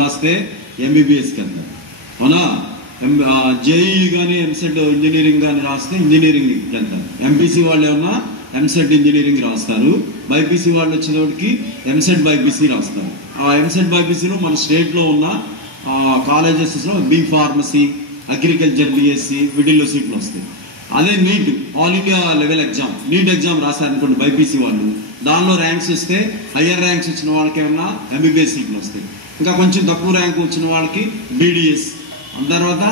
రాస్తే ఎంబీబీఎస్కి వెళ్తారు అవునా. జేఈ కానీ ఎంసెట్ ఇంజనీరింగ్ కానీ రాస్తే ఇంజనీరింగ్కి వెళ్తారు. ఎంపీసీ వాళ్ళు ఏమన్నా ఎంసెట్ ఇంజనీరింగ్ రాస్తారు. బైపీసీ వాళ్ళు వచ్చేటోడికి ఎంసెట్ బైపీసీ రాస్తారు. ఆ ఎంసెట్ బైపీసీలో మన స్టేట్లో ఉన్న కాలేజెస్లో బీ ఫార్మసీ, అగ్రికల్చర్ బీఎస్సీ వీటిల్లో సీట్లు వస్తాయి. అదే NEET all India level exam, NEET exam రాశారనుకోండి బైపీసీ వాళ్ళు, దానిలో ర్యాంక్స్ ఇస్తే హయ్యర్ ర్యాంక్స్ వచ్చిన వాళ్ళకి ఏమన్నా ఎంబీబీఎస్ సీట్లు వస్తాయి. ఇంకా కొంచెం తక్కువ ర్యాంక్ వచ్చిన వాళ్ళకి బీడీఎస్, తర్వాత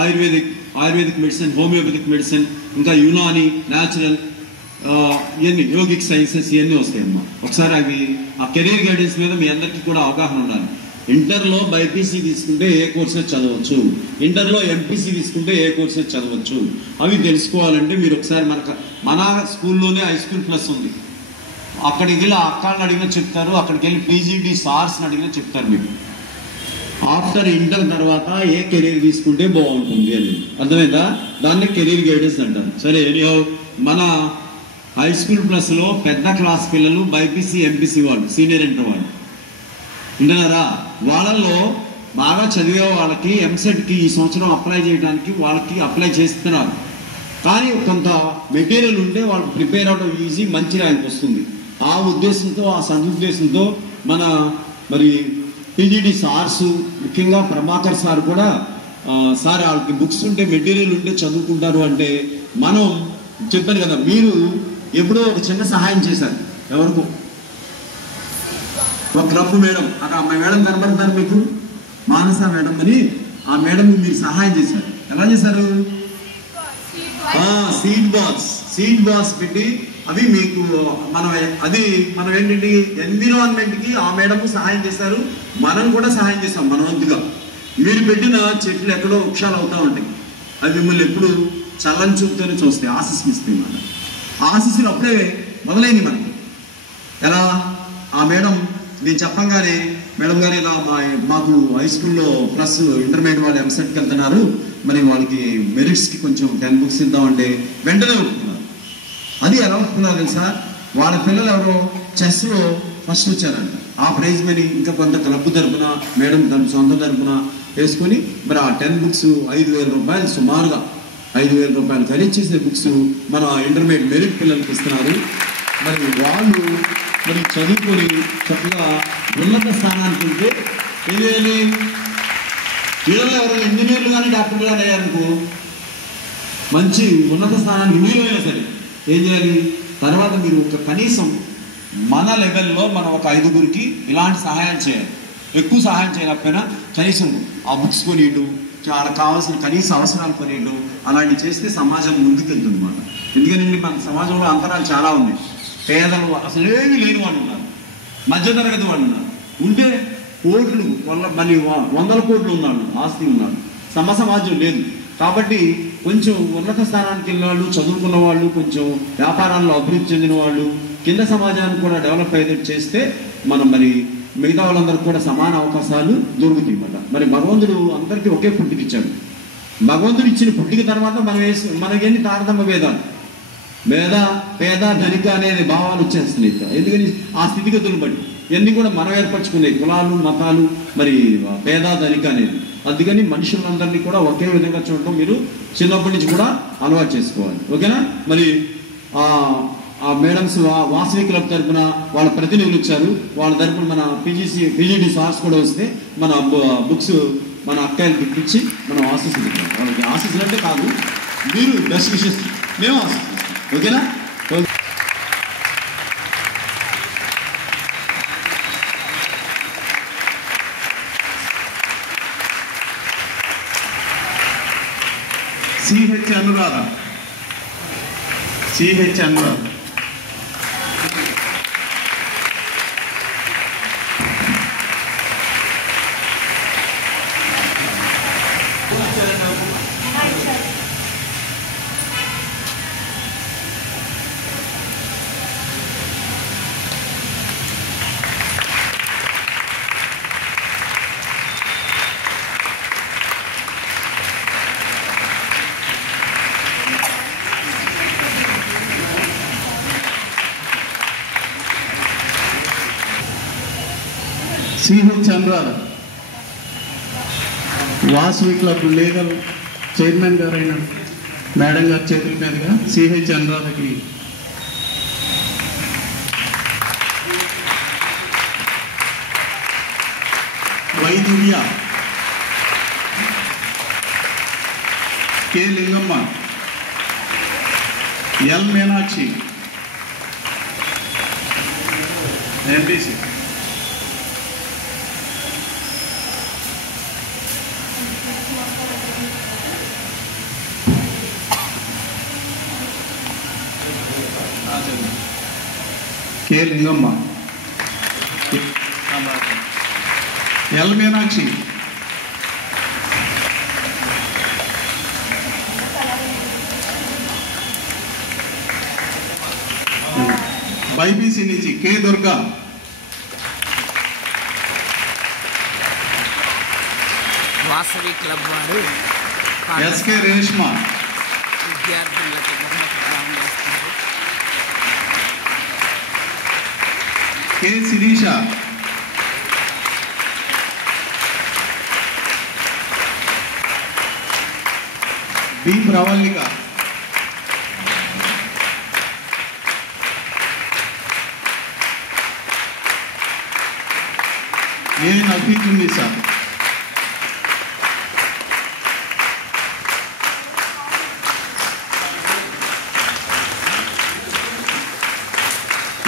ఆయుర్వేదిక్ మెడిసిన్, హోమియోపతిక్ మెడిసిన్, ఇంకా యునాని, న్యాచురల్, ఇవన్నీ యోగిక్ సైన్సెస్ ఇవన్నీ వస్తాయమ్మా. ఒకసారి అవి ఆ కెరీర్ గైడెన్స్ మీద మీ అందరికీ కూడా అవగాహన ఉండాలి. ఇంటర్లో బైపీసీ తీసుకుంటే ఏ కోర్సెస్ చదవచ్చు, ఇంటర్లో ఎంపీసీ తీసుకుంటే ఏ కోర్సెస్ చదవచ్చు, అవి తెలుసుకోవాలంటే మీరు ఒకసారి మన స్కూల్లోనే హై స్కూల్ ప్లస్ ఉంది. అక్కడికి వెళ్ళి అక్కడిని అడిగినా చెప్తారు, అక్కడికి వెళ్ళి పీజీడీ సార్స్ని అడిగినా చెప్తారు. మీకు ఆఫ్టర్ ఇంటర్ తర్వాత ఏ కెరీర్ తీసుకుంటే బాగుంటుంది అని అర్థమైందా? దాన్ని కెరీర్ గైడెన్స్ అంటారు. సరే, మన హై స్కూల్ ప్లస్లో పెద్ద క్లాస్ పిల్లలు బైపీసీ ఎంపీసీ వాళ్ళు, సీనియర్ ఇంటర్ వాళ్ళు వింటున్నారా? వాళ్ళల్లో బాగా చదివే వాళ్ళకి ఎంసెట్కి ఈ సంవత్సరం అప్లై చేయడానికి వాళ్ళకి అప్లై చేస్తున్నారు. కానీ కొంత మెటీరియల్ ఉంటే వాళ్ళు ప్రిపేర్ అవడం ఈజీ, మంచి ర్యాంక్ వస్తుంది. ఆ ఉద్దేశంతో, ఆ సదుద్దేశంతో మన మరి పీజీడీ సార్స్, ముఖ్యంగా ప్రభాకర్ సార్ కూడా సార్ వాళ్ళకి బుక్స్ ఉంటే మెటీరియల్ ఉంటే చదువుకుంటారు అంటే మనం చెప్పాను కదా. మీరు ఎప్పుడో ఒక చిన్న సహాయం చేశారు ఎవరికో, ఒక రఫ్ మేడం, అక్కడ అమ్మాయి మేడం కనబడుతున్నారు మీకు, మానస మేడం అని, ఆ మేడం మీరు సహాయం చేశారు. ఎలా చేశారు? సీడ్ బాల్స్ పెట్టి అవి మీకు మనం ఏంటంటే ఎన్విరాన్మెంట్కి ఆ మేడం సహాయం చేశారు, మనం కూడా సహాయం చేస్తాం మన వంతుగా. మీరు పెట్టిన చెట్లు ఎక్కడో వృక్షాలు అవుతూ ఉంటాయి, అవి మిమ్మల్ని ఎప్పుడు చల్లని చూపుతోనే చూస్తాయి, ఆశీస్సులు ఇస్తాయి. మన ఆశీస్సులు అప్పుడే మొదలైంది మనకి. ఎలా? ఆ మేడం నేను చెప్పంగానే, మేడం గారు ఇలా మాకు హై స్కూల్లో ప్లస్ ఇంటర్మీడియట్ వాళ్ళు ఎంసెట్కి వెళ్తున్నారు, మరి వాళ్ళకి మెరిట్స్కి కొంచెం 10 బుక్స్ ఇద్దామంటే వెంటనే ఒప్పుకున్నారు. అది ఎలా ఒప్పుకున్నారు తెలుసా? వాళ్ళ పిల్లలు ఎవరో చెస్లో ఫస్ట్ వచ్చారంట. ఆ ప్రైజ్ మనీ ఇంకా కొంత క్లబ్ తరపున, మేడం సొంత తరపున వేసుకొని మరి ఆ 10 బుక్స్ 5,000 రూపాయలు, సుమారుగా 5,000 రూపాయలు ఖరీదు చేసే బుక్స్ మన ఇంటర్మీడియట్ మెరిట్ పిల్లలకి ఇస్తున్నారు. మరి వాళ్ళు మరి చదువుకొని చక్కగా ఉన్నత స్థానానికి ఉంటే ఏం చేయాలి? వీళ్ళలో ఎవరైనా ఇంజనీర్లు కానీ డాక్టర్లు కానీ అయ్యారనుకో, మంచి ఉన్నత స్థానానికి మీరైనా సరే ఏం చేయాలి? తర్వాత మీరు ఒక కనీసం మన లెవెల్లో మనం ఒక 5గురికి ఇలాంటి సహాయం చేయాలి. ఎక్కువ సహాయం చేయకపోయినా కనీసం ఆ బుక్స్ కొనియడం, వాళ్ళకి కావాల్సిన కనీస అవసరాలు కొనియడం, అలాంటివి చేస్తే సమాజం ముందుకు వెళ్తుంది అన్నమాట. ఎందుకంటే మన సమాజంలో అంతరాలు చాలా ఉన్నాయి. పేదలు, అసలు ఏమీ లేని వాళ్ళు ఉన్నారు, మధ్యతరగతి వాళ్ళు ఉన్నారు, ఉంటే కోట్లు మళ్ళీ 100 కోట్లు ఉన్నాడు, ఆస్తి ఉన్నాడు. సమాజం లేదు. కాబట్టి కొంచెం ఉన్నత స్థానానికి వెళ్ళిన వాళ్ళు, చదువుకున్న వాళ్ళు, కొంచెం వ్యాపారాల్లో అభివృద్ధి చెందిన వాళ్ళు, కింద సమాజాన్ని కూడా డెవలప్ అయ్యేది చేస్తే మనం మరి మిగతా వాళ్ళందరికీ కూడా సమాన అవకాశాలు దొరుకుతాయి అన్నమాట. మరి భగవంతుడు అందరికీ ఒకే పుట్టికి ఇచ్చాడు. భగవంతుడు ఇచ్చిన పుట్టిక తర్వాత మనకేంటి తారతమ్య భేదాలు, పేద ధనిక అనేది భావాలు వచ్చేస్తున్నాయి. ఎందుకని? ఆ స్థితిగతులను బట్టి ఇవన్నీ కూడా మనం ఏర్పరచుకున్నాయి, కులాలు, మతాలు, మరి పేద ధనిక అనేది. అందుకని మనుషులందరినీ కూడా ఒకే విధంగా చూడటం మీరు చిన్నప్పటి నుంచి కూడా అలవాటు చేసుకోవాలి. ఓకేనా? మరి ఆ మేడమ్స్ వాసవి క్లబ్ తరఫున వాళ్ళ ప్రతినిధులు వచ్చారు. వాళ్ళ తరఫున మన పీజీడీ సార్స్ కూడా వస్తే మన బుక్స్ మన అక్కయ్యకి ఇప్పించి మనం ఆశీస్సులు ఇద్దాం. వాళ్ళకి ఆశీస్సులు అంటే కాదు, మీరు బెస్ట్ విషెస్, మేము ఆశీస్సులు. ఓకేనా? CH Anuradha. CH Anuradha. Vasavi club legal chairman గారైన మేడం గారి చేతుల మీదుగా సిహెచ్ అనురాధకి Vaidivya, K Lingamma, L Meenakshi, MPC, K Lingamma, L Meenakshi, BiPC నుంచి కె దుర్గా, వాసవి క్లబ్ వారు ఎస్కే రేష్మ, విద్యార్థులకు ప్రదానం చేస్తున్నారు. K Sirisha, B Pravallika, A Nafeezunnisa,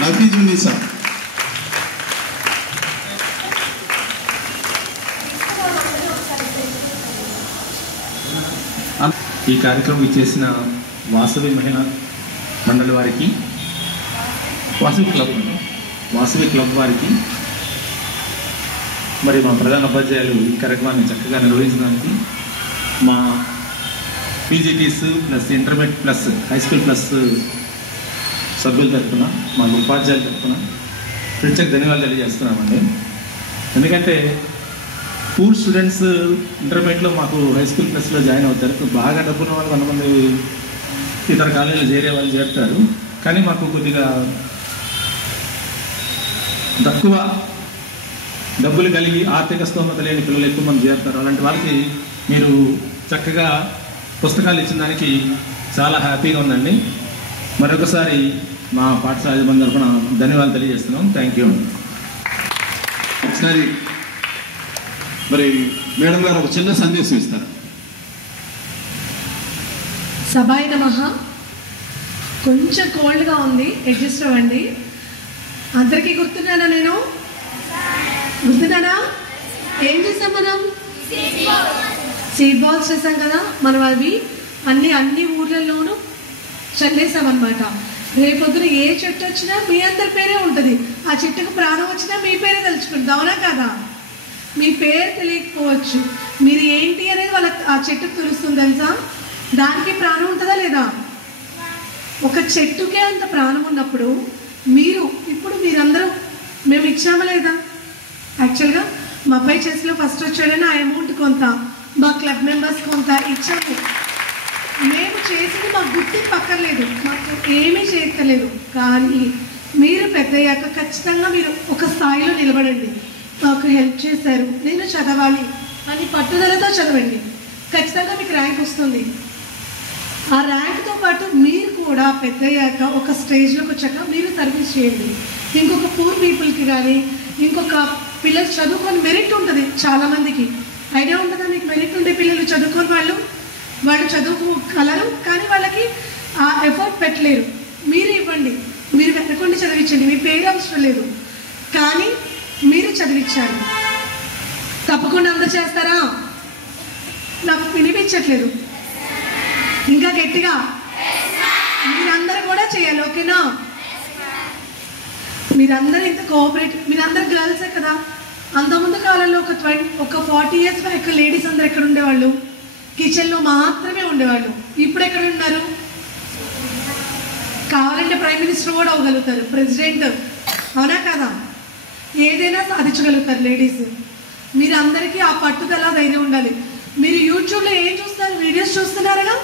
Nafeezunnisa, ఈ కార్యక్రమం ఇచ్చేసిన వాసవి మహిళా మండలి వారికి, వాసవి క్లబ్ వారికి, మరి మా ప్రధాన ఉపాధ్యాయులు ఈ కార్యక్రమాన్ని చక్కగా నిర్వహించడానికి మా PGTs plus intermediate plus high school plus సభ్యుల తరఫున, మా ఉపాధ్యాయుల తరఫున ప్రత్యేక ధన్యవాదాలు తెలియజేస్తున్నామండి. ఎందుకంటే పూర్ స్టూడెంట్స్ ఇంటర్మీడియట్లో మాకు హై స్కూల్ ప్లస్లో జాయిన్ అవుతారు. బాగా డబ్బున్న వాళ్ళు కొంతమంది ఇతర కాలేజీలో చేరే వాళ్ళు చేస్తారు. కానీ మాకు కొద్దిగా తక్కువ డబ్బులు కలిగి ఆర్థిక స్తోమత లేని పిల్లలు ఎక్కువ మంది చేరుతారు. అలాంటి వాళ్ళకి మీరు చక్కగా పుస్తకాలు ఇచ్చిన దానికి చాలా హ్యాపీగా ఉందండి. మరొకసారి మా పాఠశాల యాజమాన్యం తరఫున ధన్యవాదాలు తెలియజేస్తున్నాం. Thank you. ఒకసారి మరి మేడం గారు ఒక చిన్న సందేశం ఇస్తారు. సభాయ నమః. కొంచెం కోల్డ్గా ఉంది, అడ్జస్ట్ అవ్వండి. అందరికీ గుర్తున్నానా? నేను గుర్తున్నానా? ఏం చేసాం మనం? సీడ్ బాల్స్ చేసాం కదా. మనం అవి అన్ని ఊర్లలోనూ చల్లేసామన్నమాట. రేపొద్దున ఏ చెట్టు వచ్చినా మీ అందరి పేరే ఉంటుంది. ఆ చెట్టుకు ప్రాణం వచ్చినా మీ పేరే తలుచుకుంటుంది. అవునా కదా? మీ పేరు తెలియకపోవచ్చు, మీరు ఏంటి అనేది వాళ్ళకి ఆ చెట్టుకు తెలుస్తుంది. తెలుసా? దానికి ప్రాణం ఉంటుందా లేదా? ఒక చెట్టుకే అంత ప్రాణం ఉన్నప్పుడు ఇప్పుడు మీరందరూ మేము ఇచ్చామా లేదా? యాక్చువల్గా మా అబ్బాయి చేసిలో ఫస్ట్ వచ్చాడని ఆ అమౌంట్ కొంత మా క్లబ్ మెంబర్స్ కొంత ఇచ్చాము. మేము చేసింది మాకు గుర్తింపు పక్కర్లేదు, మాకు ఏమీ చేయక్కర్లేదు. కానీ మీరు పెద్దయ్యాక ఖచ్చితంగా మీరు ఒక స్థాయిలో నిలబడండి. మాకు హెల్ప్ చేశారు, నేను చదవాలి అని పట్టుదలతో చదవండి. ఖచ్చితంగా మీకు ర్యాంక్ వస్తుంది. ఆ ర్యాంక్తో పాటు మీరు కూడా పెద్దయ్యాక ఒక స్టేజ్లోకి వచ్చాక మీరు సర్వీస్ చేయండి. ఇంకొక పూర్ పీపుల్కి కానీ ఇంకొక పిల్లలు చదువుకొని మెరిట్ ఉంటుంది. చాలామందికి ఐడియా ఉంటుందా మీకు? మెరిట్ ఉండే పిల్లలు చదువుకొని వాళ్ళు చదువుకోగలరు, కానీ వాళ్ళకి ఆ ఎఫర్ట్ పెట్టలేరు. మీరు ఇవ్వండి, మీరు వెనకొండి చదివించండి. మీ పేరు అవసరం లేదు, కానీ మీరు చదివించాలి. తప్పకుండా అందరూ చేస్తారా? నాకు వినిపించట్లేదు, ఇంకా గట్టిగా. మీరందరూ కూడా చేయాలి, ఓకేనా? మీరందరూ ఇంత కోఆపరేటివ్, మీరందరూ గర్ల్సే కదా. అంతకుముందు కాలంలో ఒక 40 years బ్యాక్ లేడీస్ అందరు ఎక్కడ ఉండేవాళ్ళు? కిచెన్లో మాత్రమే ఉండేవాళ్ళు. ఇప్పుడు ఎక్కడ ఉన్నారు? కావాలంటే ప్రైమ్ మినిస్టర్ కూడా అవ్వగలుగుతారు, ప్రెసిడెంట్. అవునా కదా? ఏదైనా సాధించగలుగుతారు లేడీస్. మీరందరికీ ఆ పట్టుదల ధైర్యం ఉండాలి. మీరు యూట్యూబ్లో ఏం చూస్తారు? వీడియోస్ చూస్తున్నారా?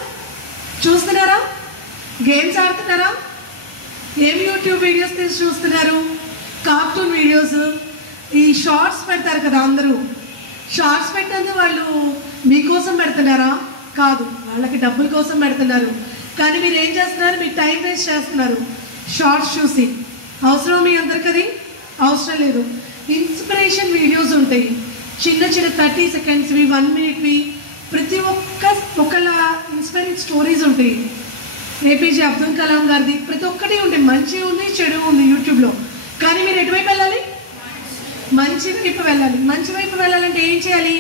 గేమ్స్ ఆడుతున్నారా? ఏం యూట్యూబ్ వీడియోస్ తీసి చూస్తున్నారు? కార్టూన్ వీడియోస్, ఈ షార్ట్స్ పెడతారు కదా అందరూ. షార్ట్స్ పెట్టినందు వాళ్ళు మీకోసం పెడుతున్నారా? కాదు, వాళ్ళకి డబ్బుల కోసం పెడుతున్నారు. కానీ మీరు ఏం చేస్తున్నారు? మీ టైం వేస్ట్ చేస్తున్నారు షార్ట్స్ చూసి. అవసరం మీ అందరికి? అది అవసరం లేదు. ఇన్స్పిరేషన్ వీడియోస్ ఉంటాయి, చిన్న చిన్న 30 సెకండ్స్వి, 1 మినిట్వి, ప్రతి ఒక్కళ్ళ ఇన్స్పైరింగ్ స్టోరీస్ ఉంటాయి. ఏపీజే అబ్దుల్ కలాం గారిది ప్రతి ఒక్కటి ఉంటాయి. మంచి ఉంది, చెడు ఉంది యూట్యూబ్లో. కానీ మీరు ఎటువైపు వెళ్ళాలి? మంచి వైపు వెళ్ళాలి. మంచి వైపు వెళ్ళాలంటే ఏం చేయాలి?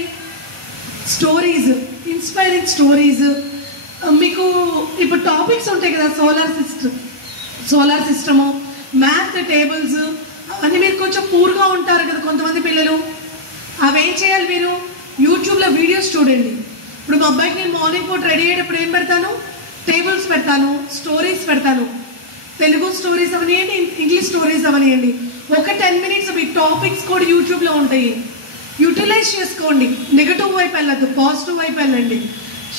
Stories, inspiring stories. మీకు ఇప్పుడు టాపిక్స్ ఉంటాయి కదా, సోలార్ సిస్టము, మ్యాథ్ టేబుల్స్, అవన్నీ మీరు కొంచెం పూర్గా ఉంటారు కదా కొంతమంది పిల్లలు. అవేం చేయాలి? మీరు యూట్యూబ్లో వీడియోస్ చూడండి. ఇప్పుడు మా అబ్బాయికి నేను మార్నింగ్ పూట రెడీ అయ్యేటప్పుడు ఏం పెడతాను? టేబుల్స్ పెడతాను, స్టోరీస్ పెడతాను. తెలుగు స్టోరీస్ అవనియండి, ఇంగ్లీష్ స్టోరీస్ అవనియండి. ఒక 10 మినిట్స్ మీ టాపిక్స్ కూడా యూట్యూబ్లో ఉంటాయి. యూటిలైజ్ చేసుకోండి. నెగటివ్ వైపు వెళ్ళద్దు, పాజిటివ్ వైపు వెళ్ళండి.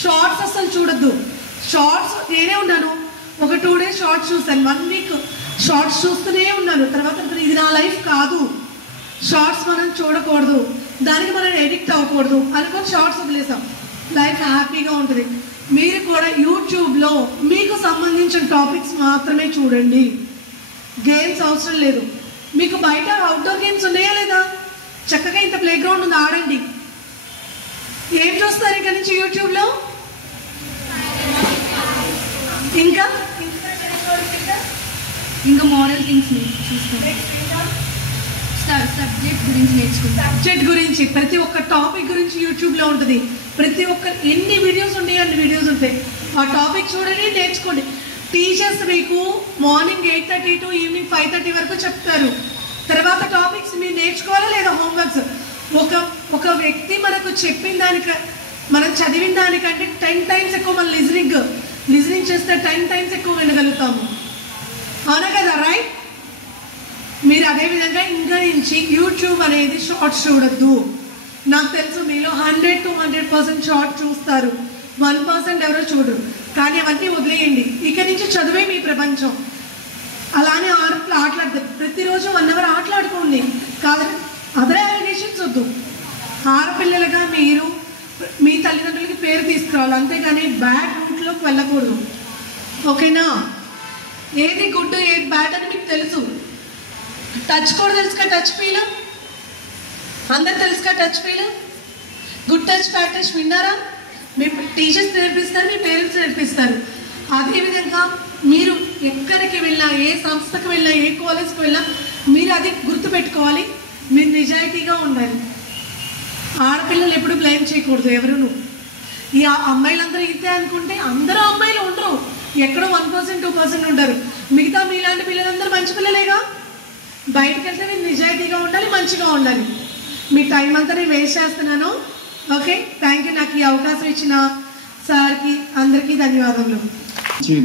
షార్ట్స్ అసలు చూడొద్దు. షార్ట్స్ నేనే ఉన్నాను, ఒక 2 డేస్ షార్ట్స్ చూస్తాను, 1 వీక్ షార్ట్స్ చూస్తూనే ఉన్నాను. తర్వాత ఇది నా లైఫ్ కాదు, షార్ట్స్ మనం చూడకూడదు, దానికి మనం ఎడిక్ట్ అవ్వకూడదు అనుకొని షార్ట్స్ వదిలేసాం. లైఫ్ హ్యాపీగా ఉంటుంది. మీరు కూడా యూట్యూబ్లో మీకు సంబంధించిన టాపిక్స్ మాత్రమే చూడండి. గేమ్స్ అవసరం లేదు. మీకు బయట అవుట్డోర్ గేమ్స్ ఉన్నాయా లేదా? చక్కగా ఇంత ప్లే గ్రౌండ్ ఉంది, ఆడండి. ఏం చూస్తారు ఇక్కడ నుంచి యూట్యూబ్లో? ఇంకా మోరల్ థింగ్స్ చూస్తాం. సబ్జెక్ట్ గురించి నేర్చుకుంటాం. సబ్జెక్ట్ గురించి ప్రతి ఒక్క టాపిక్ గురించి యూట్యూబ్లో ఉంటుంది. ప్రతి ఒక్క ఎన్ని వీడియోస్ ఉంటాయి అన్ని వీడియోస్ ఉంటాయి. ఆ టాపిక్ చూడండి, నేర్చుకోండి. టీచర్స్ మీకు మార్నింగ్ 8:30 టు ఈవినింగ్ 5:30 వరకు చెప్తారు. తర్వాత టాపిక్స్ మీరు నేర్చుకోవాలా లేదా? హోంవర్క్స్. ఒక వ్యక్తి మనకు చెప్పిన దానికి, మనం చదివిన దానికంటే 10 టైమ్స్ ఎక్కువ మనం లిజనింగ్ చేస్తే 10 టైమ్స్ ఎక్కువ వినగలుగుతాము. అవునా కదా? రైట్. మీరు అదేవిధంగా ఇంకా నుంచి యూట్యూబ్ అనేది షార్ట్స్ చూడొద్దు. నాకు తెలుసు మీలో 100 to 100% షార్ట్ చూస్తారు, 1% ఎవరో చూడరు. కానీ అవన్నీ వదిలేయండి. ఇక నుంచి చదివే మీ ప్రపంచం. అలానే ఆటలాడతారు. ప్రతిరోజు 1 అవర్ ఆటలాడుకోండి. కాదు, అదర్ అలిగేషన్స్ వద్దు. ఆడపిల్లలుగా మీరు మీ తల్లిదండ్రులకి పేరు తీసుకురావాలి, అంతేగాని బ్యాడ్ రూట్లోకి వెళ్ళకూడదు. ఓకేనా? ఏది గుడ్ ఏది బ్యాడ్ అని మీకు తెలుసు. టచ్ కూడా తెలుసుగా, టచ్ ఫీల్ అందరు తెలుసుగా. Touch feel, good touch bad touch విన్నారా? మీ టీచర్స్ నేర్పిస్తారు, మీ పేరెంట్స్ నేర్పిస్తారు. అదేవిధంగా మీరు ఎక్కడికి వెళ్ళినా, ఏ సంస్థకు వెళ్ళినా, ఏ కాలేజ్కి వెళ్ళినా మీరు అది గుర్తుపెట్టుకోవాలి. మీరు నిజాయితీగా ఉండాలి. ఆడపిల్లలు ఎప్పుడు బ్లేమ్ చేయకూడదు ఎవరును. ఈ అమ్మాయిలందరూ ఇంతే అనుకుంటే అందరూ అమ్మాయిలు ఉండరు. ఎక్కడో 1% 2% ఉంటారు. మిగతా మీలాంటి పిల్లలందరూ మంచి పిల్లలేగా. బయటకు వెళ్తే మీరు నిజాయితీగా ఉండాలి, మంచిగా ఉండాలి. మీ టైం అంతా నేను వేస్ట్ చేస్తున్నాను. Okay, thank you. నాకు ఈ అవకాశం ఇచ్చిన సార్కి అందరికీ ధన్యవాదములు.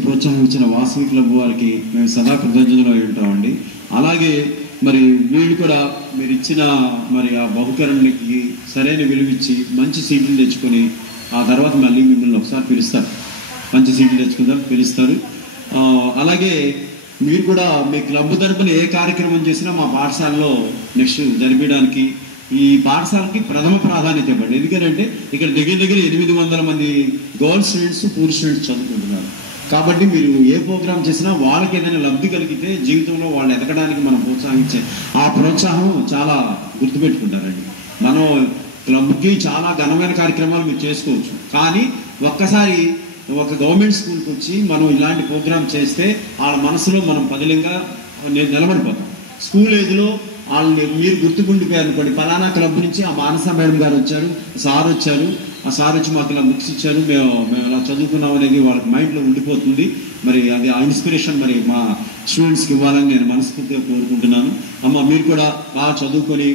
ప్రోత్సాహం ఇచ్చిన వాసవి క్లబ్ వారికి మేము సదా కృతజ్ఞతలు ఉంటామండి. అలాగే మరి వీళ్ళు కూడా మీరు ఇచ్చిన మరి ఆ బహుకరణకి సరైన విలువిచ్చి మంచి సీట్లు తెచ్చుకొని ఆ తర్వాత మళ్ళీ మిమ్మల్ని ఒకసారి పిలుస్తారు. మంచి సీట్లు తెచ్చుకుంటారు, పిలుస్తారు. అలాగే మీరు కూడా మీ క్లబ్ తరపున ఏ కార్యక్రమం చేసినా మా పాఠశాలలో నెక్స్ట్ జరిపించడానికి ఈ పాఠశాలకి ప్రథమ ప్రాధాన్యత ఇవ్వండి. ఎందుకంటే ఇక్కడ దగ్గర 800 మంది గర్ల్స్ స్టూడెంట్స్, పూర్ స్టూడెంట్స్ చదువుకుంటున్నారు. కాబట్టి మీరు ఏ ప్రోగ్రామ్ చేసినా వాళ్ళకి ఏదైనా లబ్ధి కలిగితే జీవితంలో వాళ్ళు ఎదగడానికి మనం ప్రోత్సహించే ఆ ప్రోత్సాహం చాలా గుర్తుపెట్టుకుంటారండి. మనం క్లబ్కి చాలా ఘనమైన కార్యక్రమాలు మీరు చేసుకోవచ్చు. కానీ ఒక్కసారి ఒక గవర్నమెంట్ స్కూల్కి వచ్చి మనం ఇలాంటి ప్రోగ్రామ్ చేస్తే వాళ్ళ మనసులో మనం పదిలంగా నిలబడిపోతాం. స్కూల్ ఏజ్లో వాళ్ళని మీరు గుర్తుకుండిపోయారు అనుకోండి, ఫలానా క్లబ్ నుంచి ఆ మానస మేడం గారు వచ్చారు, సార్ వచ్చారు, ఆ సార్ వచ్చి మాకు ఇలా బుక్స్ ఇచ్చారు, మేము ఇలా చదువుకున్నాం అనేది వాళ్ళకి మైండ్లో ఉండిపోతుంది. మరి అది ఆ ఇన్స్పిరేషన్ మరి మా స్టూడెంట్స్కి ఇవ్వాలని నేను మనస్ఫూర్తిగా కోరుకుంటున్నాను. అమ్మ మీరు కూడా బాగా చదువుకొని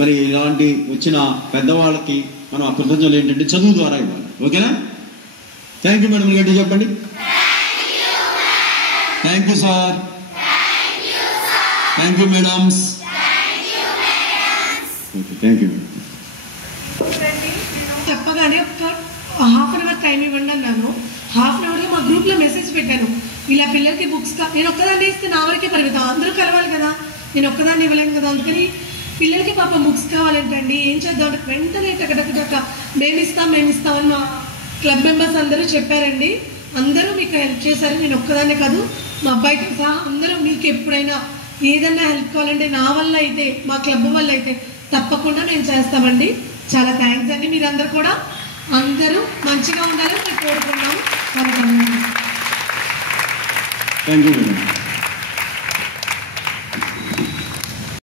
మరి ఇలాంటి వచ్చిన పెద్దవాళ్ళకి మనం ఆ కృతజ్ఞతలు ఏంటంటే చదువు ద్వారా ఇవ్వాలి. ఓకేనా? Thank you madam. గట్టి చెప్పండి. Thank you sir. Thank you madams. Okay, thank you madam. చెప్పగానే ఒక 1/2 అవర్ టైం ఇవ్వండి అన్నాను. 1/2 అవర్లో మా గ్రూప్లో మెసేజ్ పెట్టాను, ఇలా పిల్లలకి బుక్స్ నేను ఒక్కదాన్ని ఇస్తే నా వరకే పరిమితం, అందరూ కలవాలి కదా, నేను ఒక్కదాన్ని ఇవ్వలేను కదా. అందుకని పిల్లలకి పాప బుక్స్ కావాలంటండి, ఏం చేద్దాం అంటే వెంటనే టకటక మేము ఇస్తామని మా క్లబ్ మెంబర్స్ అందరూ చెప్పారండి. అందరూ మీకు హెల్ప్ చేశారు. నేను ఒక్కదాన్నే కాదు, మా అబ్బాయితో సహా అందరూ మీకు ఎప్పుడైనా ఏదన్నా హెల్ప్ కావాలంటే నా వల్ల అయితే, మా క్లబ్ వల్ల అయితే తప్పకుండా మేము చేస్తామండి. చాలా థ్యాంక్స్ అండి. మీరందరూ కూడా అందరూ మంచిగా ఉండాలని మేము కోరుకున్నాము. చాలా ధన్యవాదాలు. Thank you madam.